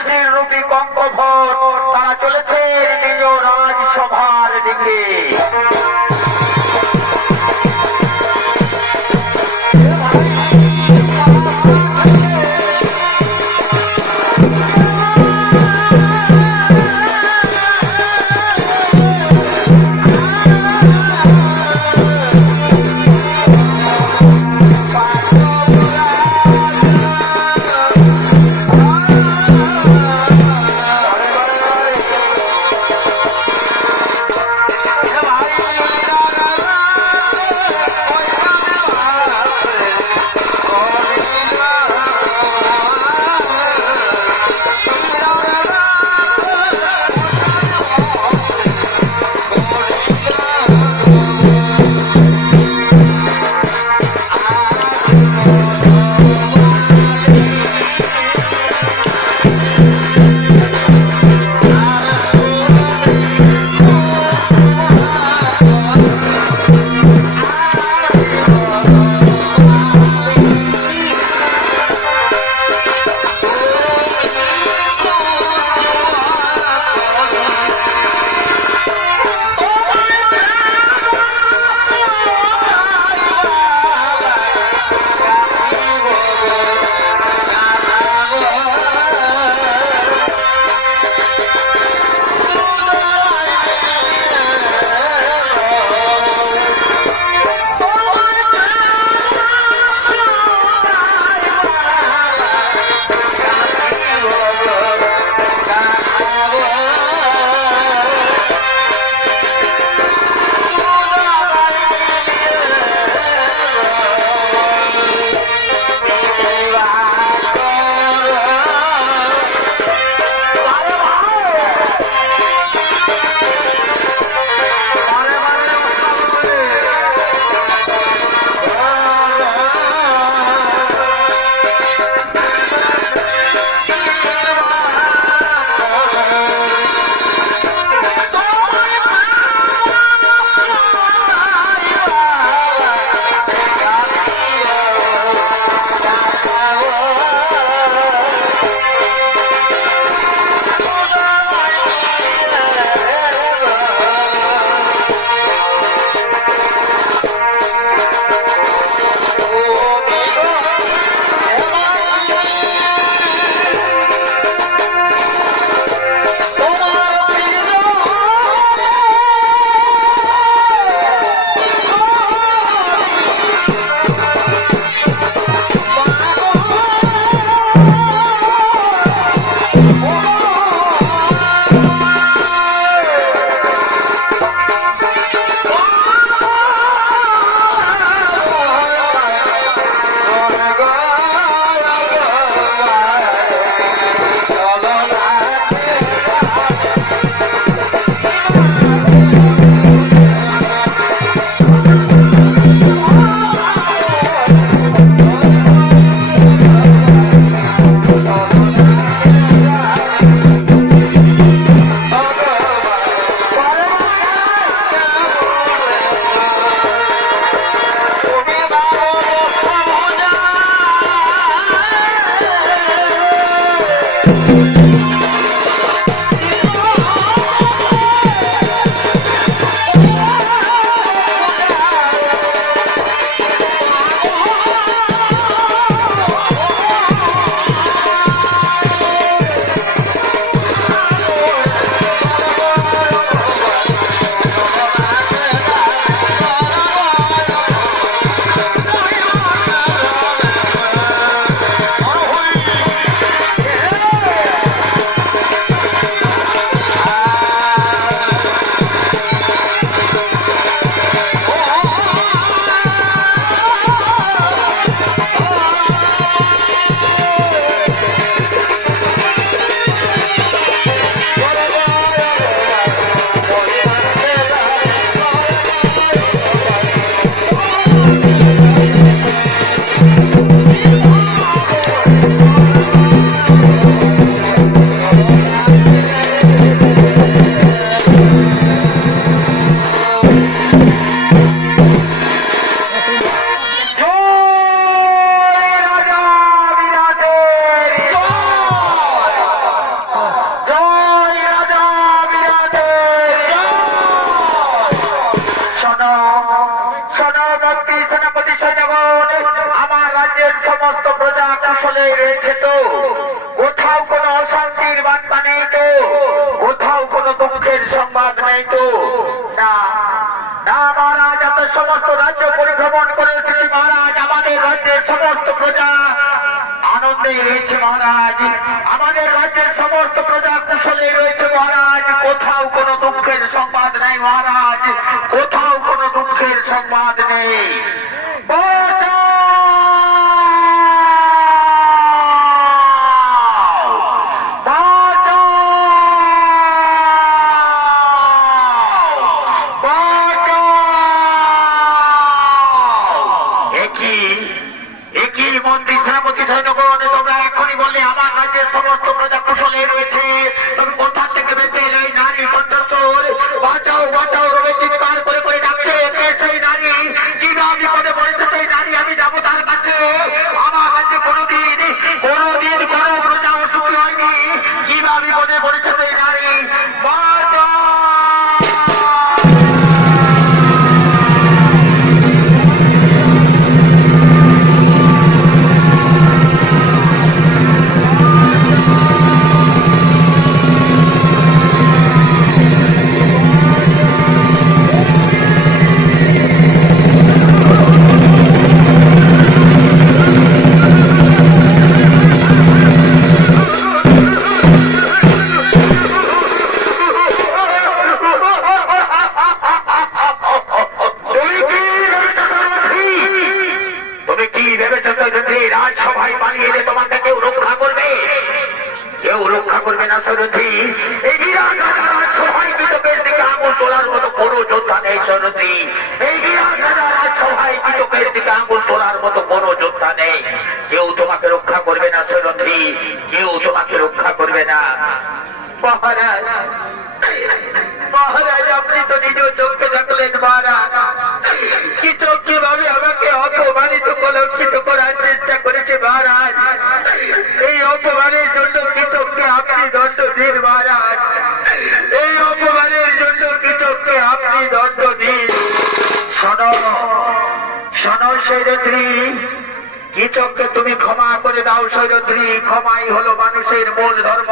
যুধিষ্ঠির রূপী কঙ্কভট তারা চলেছে নিজ রাজসভার দিকে। দুঃখের সংবাদ নেই তো? না না মহারাজ, আমরা সমস্ত রাজ্য পরিভ্রমণ করে এসেছি মহারাজ। আমাদের রাজ্যের সমস্ত প্রজা আনন্দে রয়েছে মহারাজ। আমাদের রাজ্যের সমস্ত প্রজা কুশলে রয়েছে মহারাজ। কোথাও কোনো দুঃখের সংবাদ নেই মহারাজ, কোথাও কোনো দুঃখের সংবাদ নেই। মন্ত্রী সেনাপতি সৈন্যগণ, তোমরা এখনই বললে আমার রাজ্যের সমস্ত প্রজা কুশলে রয়েছে, তুমি কোথা থেকে বেঁচে এলে? এই নারী কণ্ঠস্বর বাঁচাও বাঁচাও রবে চিৎকার করে করে ডাকছে। কে সেই নারী? কিনা বিপদে পড়েছে সেই নারী? আমি যাবো তার কাছে। আমার কাছে কোনোদিন কোনো প্রজা অসুখী হয়নি। কিনা বিপদে পড়েছে সেই নারী? বাঁচাও। রাজসভায় পালিয়ে এলে তোমাকে কেউ রক্ষা করবে? কেউ রক্ষা করবে না সরথি। এই বিরাট রাজা রাজসভায় কীটকের দিকে আঙুল তোলার মতো কোনো যোদ্ধা নেই সরথি। এই বিরাট রাজা রাজসভায় কীটকের দিকে আঙুল তোলার মতো কোনো যোদ্ধা নেই। কেউ তোমাকে রক্ষা করবে না সরথি, কেউ তোমাকে রক্ষা করবে না। মহারাজ মহারাজ, আপনি তো নিজ চোখে দেখলেন মহারাজ, কীটক কিভাবে আমাকে অপমানিত কলঙ্কিত করার চেষ্টা করেছে মহারাজ। এই অপমানের জন্য কীটককে আপনি দণ্ড দিন মহারাজ। এই অপমানের জন্য কীটককে আপনি দণ্ড দিন। শোনো শোনো সৈরন্ধ্রী, কীটককে তুমি ক্ষমা করে দাও সৈরন্ধ্রী। ক্ষমাই হলো মানুষের মূল ধর্ম,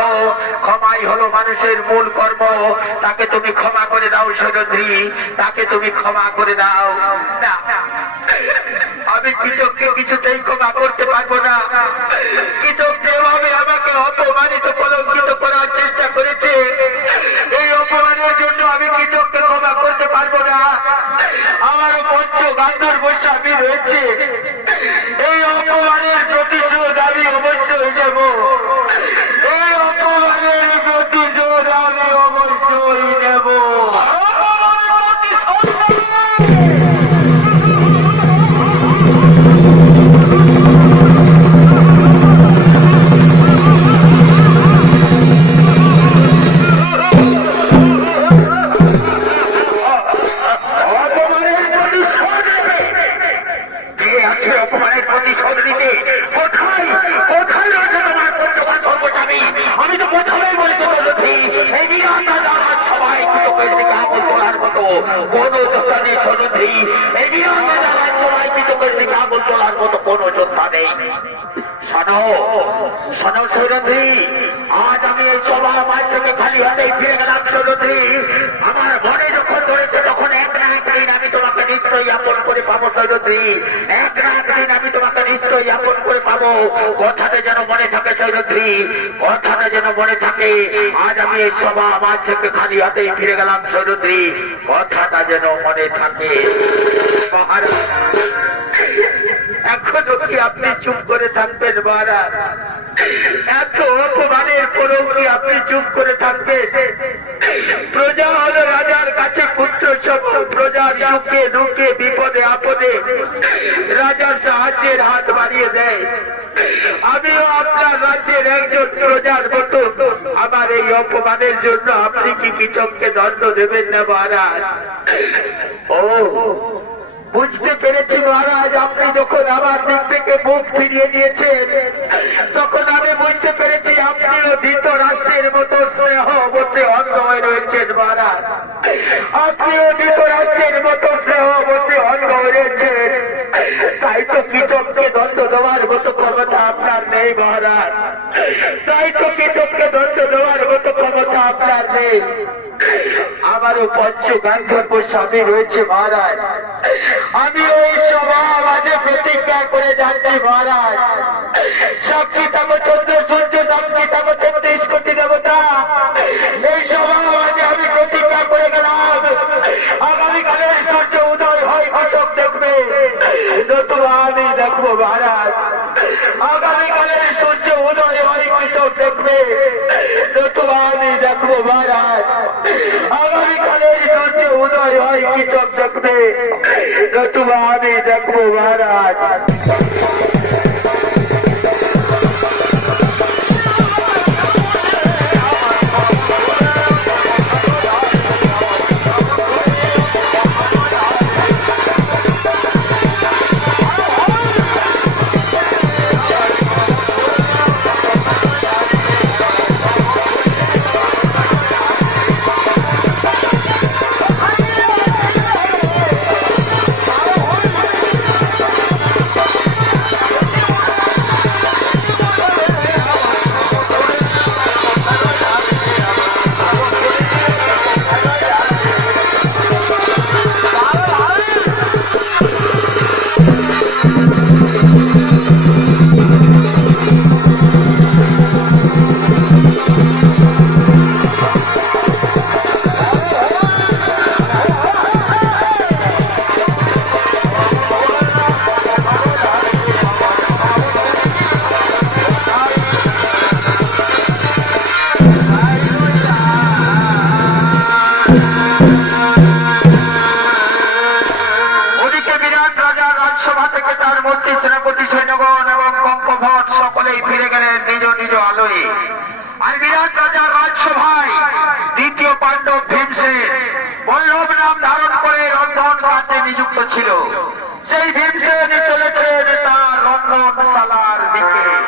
ক্ষমাই হলো মানুষের মূল কর্ম। তাকে তুমি ক্ষমা করে দাও সৈরন্ধ্রী, তাকে তুমি ক্ষমা করে দাও। না, আমি কীটককে কিছুতেই ক্ষমা করতে পারবো না। কীটক যেভাবে আমাকে অপমানিত কলঙ্কিত করার চেষ্টা করেছে, এই অপমানের জন্য আমি কীটককে ক্ষমা করতে পারবো না। আমারও পঞ্চ গান্ধর্ব স্বামী রয়েছে। এই অপমানের প্রতিশোধ আমি অবশ্যই নেব। এই অপমানের প্রতিশোধ আমি অবশ্যই নেব। অপমানের প্রতিশোধ নিতে কোথায় কোথায় রয়েছে তোমার পঞ্চবাদ ধর্মস্বামী? আমি তো প্রথমেই বলেছি সরথি, এই বিরাট রাজার সবাই কীটকের দিকে আঙুল তোলার মতো কোনো যোদ্ধা নেই সরথি। এই বিরাট রাজার সবাই কীটকের দিকে আঙুল তোলার মতো কোনো যোদ্ধা নেই। শোনো শোনো সৈরন্ধ্রী, আজ আমি এই সভা মাঠ থেকে খালি হাতেই ফিরে গেলাম সৈরন্ধ্রী। আমার মনে যখন ধরেছে তখন এক না একদিন আমি তোমাকে নিশ্চয়ই আপন করে পাবো সৈরন্ধ্রী। এক না একদিন আমি তোমাকে নিশ্চয়ই আপন করে পাবো। কথাটা যেন মনে থাকে সৈরন্ধ্রী, কথাটা যেন মনে থাকে। আজ আমি এই সভা মাঠ থেকে খালি হাতেই ফিরে গেলাম সৈরন্ধ্রী, কথাটা যেন মনে থাকে। মহারাজ, এখনো কি আপনি চুপ করে থাকবেন মহারাজ? এত অপমানের পরেও কি আপনি চুপ করে থাকবেন? প্রজা হলো রাজার কাছে পুত্র সত্য। প্রজার সুখে দুঃখে বিপদে আপদে রাজার সাহায্যের হাত বাড়িয়ে দেয়। আমিও আপনার রাজ্যের একজন প্রজার মতো। আমার এই অপমানের জন্য আপনি কি কীটককে দণ্ড দেবেন না মহারাজ? ও বুঝতে পেরেছি মহারাজ, আপনি যখন আমার দিক থেকে মুখ ফিরিয়ে দিয়েছেন তখন আমি বুঝতে পেরেছি আপনিও ধৃতরাষ্ট্রের মতো স্নেহবশে অন্ধ হয়ে রয়েছেন মহারাজ। আপনিও ধৃতরাষ্ট্রের মতো স্নেহবশে অন্ধ হয়ে রয়েছেন। তাই তো কীটককে দণ্ড দেওয়ার মতো ক্ষমতা আপনার নেই মহারাজ। তাই তো কীটককে দণ্ড দেওয়ার মতো ক্ষমতা আপনার নেই। আমারও পঞ্চগান্ধর্ব স্বামী রয়েছে মহারাজ। আমি ওই সভা মাঝে প্রতিজ্ঞা করে যাচ্ছি মহারাজ, সাক্ষী থাকো চন্দ্র সূর্য, সাক্ষী থাকো ৩৩ কোটি দেবতা, এই সভা মাঝে আমি প্রতিজ্ঞা করে গেলাম, আগামীকালের সূর্য উদয় হয় কৃষক দেখবে, নতুবা আমি দেখবো মহারাজ। আগামীকালের সূর্য উদয় হয় কৃষক দেখবে, নতুবা আমি দেখবো মহারাজ। আগামীকালের সূর্য উদয় হয় কৃষক দেখবে, নতুবা আমি দেখবো মহারাজ। সকলেই ফিরে গেলেন নিজ নিজ আলোয়। আর বিরাট রাজা রাজসভায় দ্বিতীয় পাণ্ডব ভীমসেন বল্লভ নাম ধারণ করে রন্ধন কাজে নিযুক্ত ছিল। সেই ভীমসেন